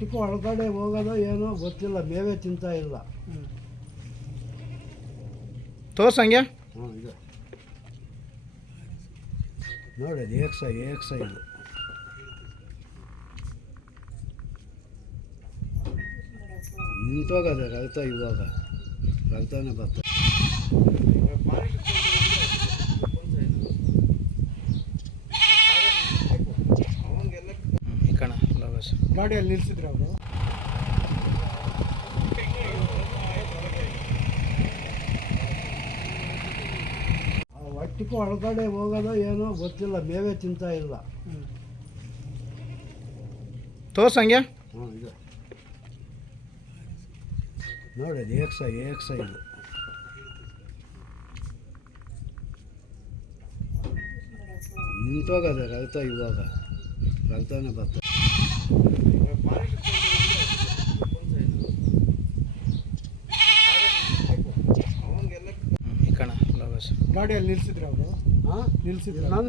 ಒಟ್ಟಿಗೆ ಒಳಗಡೆ ಹೋಗೋದೋ ಏನೋ ಗೊತ್ತಿಲ್ಲ ಮೇವೇ ತಿಂತಾ ಇಲ್ಲ. ತೋರ್ಸಂಗೆ ಹ್ಞೂ ಇದೆ. ನೋಡಿ ಅದು ಏಕ್ಸ ಏಕ್ಸ ಇದು. ನಿಂತೋಗದೆ ರಕ್ತ ಇವಾಗ ರಕ್ತನೇ ಬರ್ತದೆ ಗಾಡಿಯಲ್ಲಿ ನಿಲ್ಲಿಸಿದ್ರು ಅವರು. ಆ ಒಟ್ಟಿಗೆ ಒಳಗಡೆ ಹೋಗೋದೋ ಏನೋ ಗೊತ್ತಿಲ್ಲ, ಮೇವೇ ತಿಂತಾ ಇಲ್ಲ. ತೋರ್ಸಂಗೆ? ನೋಡಿ ಏಕ್ಸ ಏಕ್ಸ ಇದು. ನಿಂತೋಗದೆ ರಕ್ತ ಇವಾಗ. ರಕ್ತನೇ ಬರ್ತದೆ. ಗಾಡಿಯಲ್ಲಿ ನಿಲ್ಸಿದ್ರು ಅವರು? ಹಾಂ? ನಿಲ್ಸಿದ್ರು? ನನ್ನ